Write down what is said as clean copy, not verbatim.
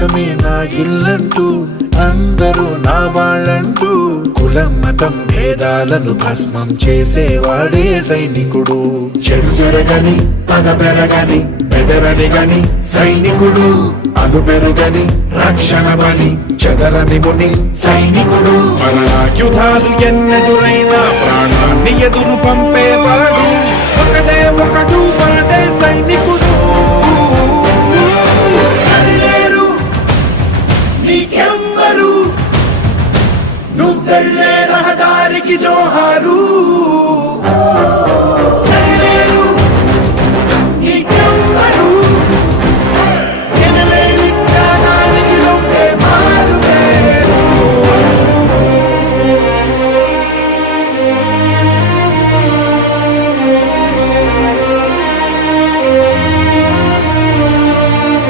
దేశమే నా ఇల్లంటూ అందరూ నా వాళ్ళంటూ కులం మతం భేదాలను భస్మం చేసేవాడే సైనికుడు. చెడు జరగని పగ పెరగని బెదరని గని సైనికుడు, అగు పెరుగని రక్షణ బలి చెదరని ముని సైనికుడు. మరణాయుధాలు ఎన్నెదురైనా ప్రాణాన్ని ఎదురు పంపేవాడు ఒకటే ఒకడు వాడే సైనికుడు.